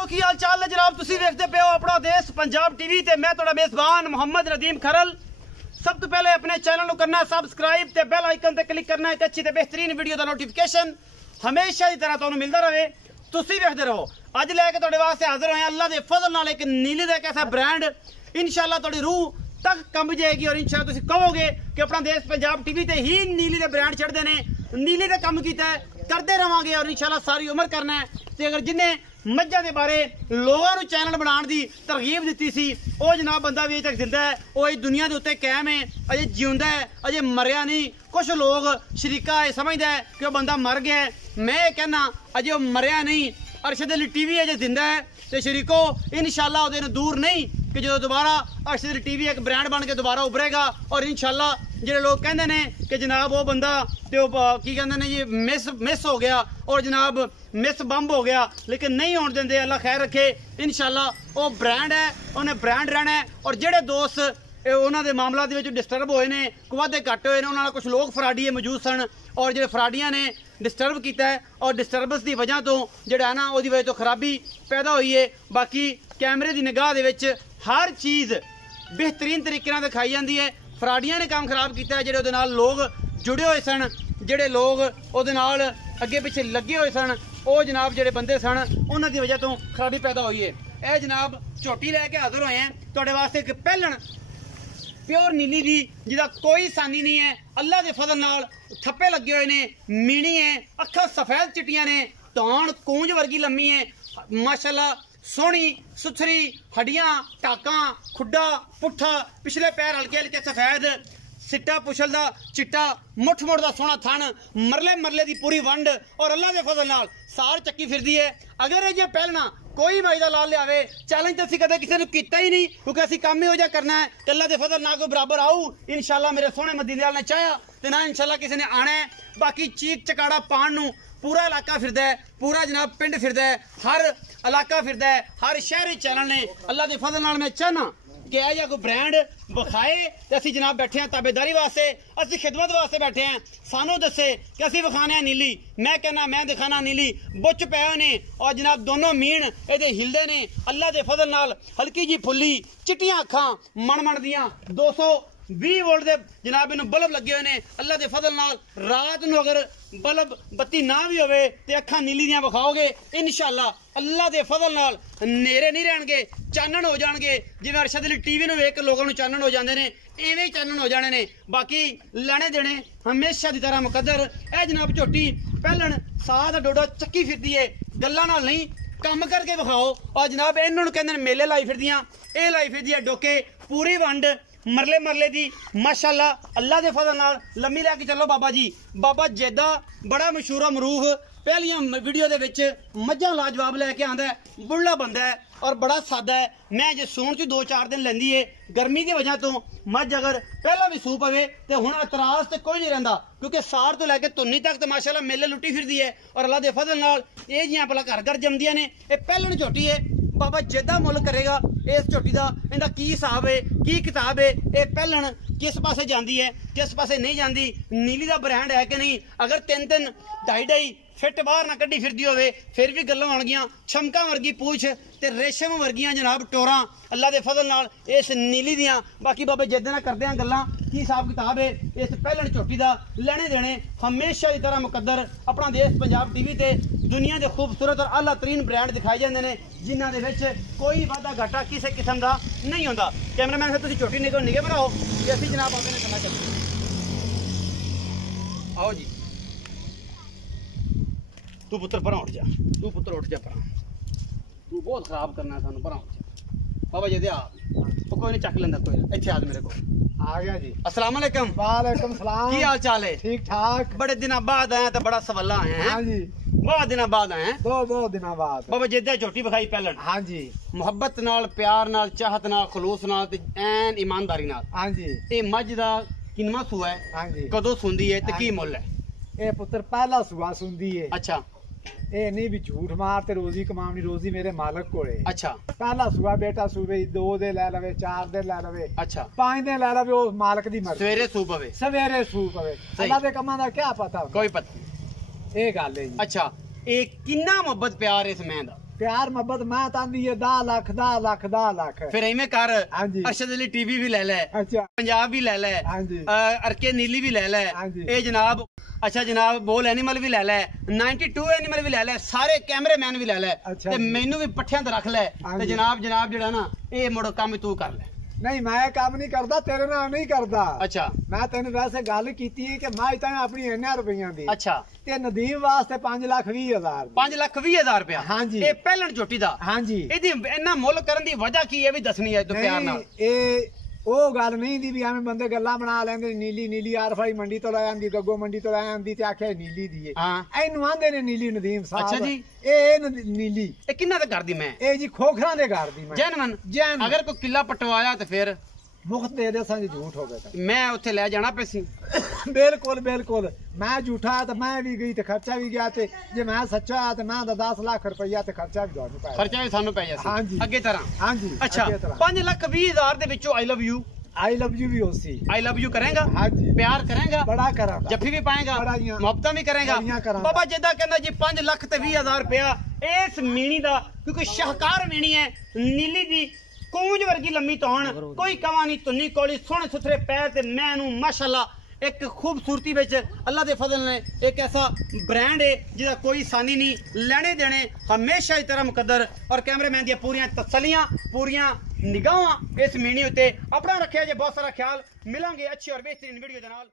दोस्तों की हाल चाल है जनाब। तुसी देखते पे हो अपना देश पंजाब टीवी ते मैं थोड़ा मेजबान मोहम्मद नदीम खरल। सब तो पहले अपने चैनल को करना सबसक्राइब ते बेल आइकन ते क्लिक करना एक अच्छी ते बेहतरीन वीडियो का नोटिफिकेशन हमेशा की तरह तुहानू मिलता रहे। तुसी देखते रहो। अज लैके तुहाडे वास्ते हाजिर होए अल्लाह दे फजल नाल एक नीली दा एक ऐसा ब्रांड इंशाअल्लाह तुहाडी रूह तक कंब जाएगी और इंशाअल्लाह तुसी कहोगे कि अपना देश पंजाब टीवी ते ही नीली दे ब्रांड चढ़दे ने, नीली दे कम कीता है, करते रहांगे और इंशाअल्लाह सारी उम्र करना है। ते अगर जिन्हें मज्जां दे बारे लोगों को चैनल बनाने की तरगीब दी सी वो जनाब बंदा भी अजे तक जिंदा है, वो इस दुनिया के उत्ते कायम है, अजे जिंदा है, अजे मरिया नहीं। कुछ लोग शरीका ये समझदा है कि वह बंदा मर गया है। मैं कहना अजे वो मरिया नहीं, अरशद अली टीवी अजे जिंदा है। तो शरीको इंशाअल्लाह वो दिन दूर नहीं कि जो दोबारा अरशद अली टीवी एक ब्रांड बन के दोबारा उभरेगा और इंशाअल्लाह ਜਿਹੜੇ लोग कहते हैं कि जनाब वो बंदा तो की कहते हैं जी मिस हो गया और जनाब मिस बंब हो गया, लेकिन नहीं होने देंगे। अल्लाह खैर रखे। इंशाअल्लाह वो ब्रांड है, उन्हें ब्रांड रहना है। और जेडे दोस्त उन्होंने मामलों के डिस्टर्ब होए ने, वादे घट होए ने, उन्होंने कुछ लोग फराडीए मौजूद सन और जो फराडिया ने डिस्टर्ब किया है और डिस्टर्बेंस की वजह तो जोड़ा ना वो वजह तो खराबी पैदा हुई है। बाकी कैमरे की निगाह के हर चीज़ बेहतरीन तरीके दिखाई जाती है। फराडिया ने काम खराब किया है, जोड़े लोग जुड़े हुए सन, जोड़े लोग वो अगे पिछे लगे हुए सन, वो जनाब जोड़े बंदे सन उन्होंने वजह तो खराबी पैदा हुई है। यह जनाब झोटी लैके हाजिर होए हैं तुहाडे वास्ते एक पहलन प्योर नीली दी जिदा कोई सानी नहीं है। अल्लाह के फजल नाल थप्पे लगे हुए ने, मीणी है, अखा सफेद चिट्टियां ने, धौन कूंज वर्गी लम्मी है, माशाल्लाह सोहनी सुथरी, हड्डियां टाका खुड्डा पुट्ठा, पिछले पैर हल्के हल्के सफेद, सिट्टा पुछल दा चिट्टा, मुठ मुठ दा सोहना थन, मरले मरले दी पूरी वंड और अल्लाह के फजल नाल सार चक्की फिरदी है। अगर ये पहलना कोई भाई दा लाल लियावे चैलेंज तो असीं कदे किसी ने कीता ही नहीं, क्योंकि असीं काम ही हो जा करना है कि अल्लाह के फजल ना कोई बराबर आऊ इंशाअल्लाह मेरे सोहने मदीने वाले ने चाहा ते ना इंशाअल्लाह किसी ने आना है। बाकी चीक चकाड़ा पान नू पूरा इलाका फिरदा है, पूरा जनाब पिंड फिरदा है, हर इलाका फिरदा है, हर शहरी चैनल ने अल्लाह के फजल नाल मैं चाहना कि यह कोई ब्रांड विखाए तो असीं जनाब बैठे हैं ताबेदारी वास्ते, असीं खिदमत वास्ते बैठे हैं। सानू दसे कि असीं विखाने हैं नीली, मैं कहना मैं दिखाना नीली। बुच पे ने और जनाब दोनों मीण ये हिलदे ने अल्लाह के फजल नाल, हल्की जी फुल्ली चिट्टियां अखां मन मन दियां 220 वोल्ट के जनाब इन बल्ब लगे हुए हैं। अल्लाह के फजल नाल रात नूं अगर बल्ब बत्ती ना भी होवे ते अखां नीली दियां विखाओगे इंशाअल्लाह अल्लाह के फजल नाल नेरे नहीं रहणगे, चानन हो जाणगे। जिवें अरशद अली टीवी नूं वेख के लोगों नूं चानन हो जांदे ने, इवें ही चानन हो जाने ने। बाकी लेने देने हमेशा की तरह मुकद्दर। ए जनाब झोटी पहलन साह दा डोडा चक्की फिरदी है, गल्लां नाल नहीं काम करके विखाओ। और जनाब इन्होंने कहंदे ने मेले लाई फिरदियां, ये लाई फिरदी है डोके पूरी वंड मरले मरले दी माशाअल्लाह अल्लाह के फजल नाल लम्मी लैके चलो। बाबा जी बाबा जेदा बड़ा मशहूर मरूफ पहलियां वीडियो दे विच मज्जां लाजवाब लैके आंदा है, बुढ़ला बंदा है और बड़ा सादा है। मैं जे सूण च 2-4 दिन लैंदी है, गर्मी की वजह तो मझ अगर पहला भी सूह पवे तो हुण इतराज तो कोई नहीं रहिंदा, क्योंकि सार तो लैके धुन्नी तक तो माशाअल्लाह मेले लुट्टी फिरदी है। और अल्लाह के फजल नाल ये जियां भला घर घर जमदियां ने। ये पहलन झोटी है, बाबा जेदा मुल करेगा इस झोटी का, इनका की हिसाब है की किताब है, ये पहलन किस पासे जाती है किस पासे नहीं जाती, नीली का ब्रांड है कि नहीं। अगर 3-3 2.5 फिट बाहर ना कड्डी फिरदी होवे फिर भी गल्लां होणगियां। छमका वर्गी पूछ ते रेशम वर्गियां जनाब टोरां अल्लाह के फजल नाल इस नीली दियां। बाकी बाबे जिद्द नाल करदे आं गल्लां की हिसाब किताब है इस पहलन झोटी का। लेने देने हमेशा की तरह मुकद्दर अपना देश पंजाब टीवी ते दुनिया के खूबसूरत और आला तरीन ब्रांड दिखाए जाते हैं, जिन्हों के कोई वाधा घाटा किसी किस्म का नहीं होता। कैमरामैन फिर तुम झोटी निगे बनाओ कि असीं जनाब आगे ने करना चाहिए। आओ जी तू पुत्र पर उठ जा, तू पुत्र उठ जा पर, तू बहुत खराब करना है सानू पर उठ जा। बाबा जी आ कोई नहीं चक लेंदा, कोई इत्थे आ मेरे को आ गया जी। अस्सलाम वालेकुम। वालेकुम सलाम। की हाल चाल है? ठीक ठाक। बड़े दिनों बाद आए तो बड़ा सवाला आए हैं। हाँ जी बहुत दिनों बाद आए हैं। दो दिनों बाद बाबा जिद्दा झोटी विखाई पहलन। हाँ जी मुहब्बत नाल प्यार नाल चाहत नाल खलूस नाल ते ऐन ईमानदारी नाल। हाँ जी ये मझ दा किनवा सूआ है? हाँ जी कदों सुंदी है ते की मुल है? ये पुत्र पहला सुआ सुंदी है। अच्छा ये नहीं भी झूठ मार ते रोजी कमावनी, रोजी मेरे मालक कोले। अच्छा पहला सुआ बेटा सूबे 2 दे ले लवे, 4 दे ले लवे, अच्छा 5 दे ले लवे, वो मालक दी मर्जी। सवेरे सू पवे सवेरे सू पवे, अल्लाह दे कमां दा क्या पता, कोई पता नहीं। ये गल है जी। अच्छा ये किन्ना मोहब्बत प्यार इस मैं दा? प्यार मोहब्बत मैं तानी है 10 लाख 10 लाख 10 लाख। फिर इवें कर, हाँ जी। अरशद अली टीवी भी ले ले, अच्छा पंजाब भी ले ले, हाँ जी। अरके नीली भी ले ले, हाँ जी। ए जनाब अच्छा जनाब बोल एनिमल भी ले ले, 92 एनिमल भी ले ले, सारे कैमरे मैन भी ले ले, अच्छा ते जी। मैनू भी पट्ठियां ते रख ले, हाँ ते जी। जनाब जेड़ा ना ये मुड़ काम तू कर ले। नहीं मैं काम नहीं करता, तेरे नाल नहीं करता। अच्छा मैं तेन वैसे गल की कि मैं इतना अपनी इन्ना रुपया दी अच्छा ते नदीम वास्ते 5,20,000 5,20,000 रुपया। हाँ जी। ये पहलन चोटी दा हाँ जी। ਇਹਦੀ ਇੰਨਾ ਮੁੱਲ ਕਰਨ ਦੀ ਵਜ੍ਹਾ ਕੀ ਹੈ ਵੀ ਦੱਸਣੀ ਹੈ ਤੂੰ ਪਿਆਰ ਨਾਲ। ਇਹ ਉਹ ਗੱਲ ਨਹੀਂ ਦੀ ਵੀ ਐਵੇਂ ਬੰਦੇ ਗੱਲਾਂ ਬਣਾ ਲੈਂਦੇ ਨੀਲੀ ਨੀਲੀ ਆਰਫਾਈ ਮੰਡੀ ਤੋਂ ਲੈ ਆਂਦੀ, ਗੱਗੋ ਮੰਡੀ ਤੋਂ ਲੈ ਆਂਦੀ ਤੇ ਆਖਿਆ ਨੀਲੀ ਦੀ ਏ। ਹਾਂ ਇਹਨੂੰ ਆਂਦੇ ਨੇ ਨੀਲੀ ਨਦੀਮ ਸਾਹਿਬ। ਅੱਛਾ ਜੀ। ਇਹ ਨੀਲੀ ਇਹ ਕਿੰਨਾ ਤੇ ਕਰਦੀ ਮੈਂ ਇਹ ਜੀ ਖੋਖਰਾਂ ਦੇ ਘਰ ਦੀ ਮੈਂ ਜੈਨਮਨ ਜੈਨ ਅਗਰ ਕੋਈ ਕਿੱਲਾ ਪਟਵਾਇਆ ਤੇ ਫਿਰ ਮੁਫਤ ਦੇ ਦੇ ਸਾਂ ਝੂਠ ਹੋ ਗਿਆ ਮੈਂ ਉੱਥੇ ਲੈ ਜਾਣਾ ਪੈਸੀ। ਬਿਲਕੁਲ ਬਿਲकुल ਮੈਂ ਝੂਠਾ ਤੇ ਮੈਂ ਵੀ ਗਈ ਤੇ ਖਰਚਾ ਵੀ ਗਿਆ ਤੇ ਜੇ ਮੈਂ ਸੱਚਾ ਤੇ ਮੈਂ ਤਾਂ 10 ਲੱਖ ਰੁਪਈਆ ਤੇ ਖਰਚਾ ਵੀ ਤੁਹਾਨੂੰ ਪਾਇਆ। ਖਰਚਾ ਵੀ ਸਾਨੂੰ ਪੈ ਜਾਸੀ ਹਾਂਜੀ। ਅੱਗੇ ਤਰ੍ਹਾਂ। ਹਾਂਜੀ ਅੱਛਾ 5,20,000 ਦੇ ਵਿੱਚੋਂ ਆਈ love you I love you ਵੀ ਹੋਸੀ। आई लव यू करेगा, ਹਾਂਜੀ प्यार करेगा, ਬੜਾ ਕਰਾਂਗਾ जफ्फी भी पाएगा, बड़ाइयां। मुहब्बतां भी करेगा। बड़ियां करांगा। बाबा जिदा कहना जी 5,20,000 रुपया इस मीणी दा, क्योंकि शाहकार मीणी है नीली दी कूंज वर्गी लम्मी तौण, कोई कवा नहीं तुन्नी कोली, सोहने सुथरे पैर ते मैनू माशाअल्लाह एक खूबसूरती विच अल्लाह दे फजल ने एक ऐसा ब्रांड है जिहदा कोई सानी नहीं, लेने देने हमेशा ही तरह मुकद्दर। और कैमरामैन दी पूरियां तसल्लियां पूरियां निगाहां इस मीणी उत्ते अपना रखिया जे बहुत सारा ख्याल। मिलांगे अच्छी और बेहतरीन वीडियो दे नाल।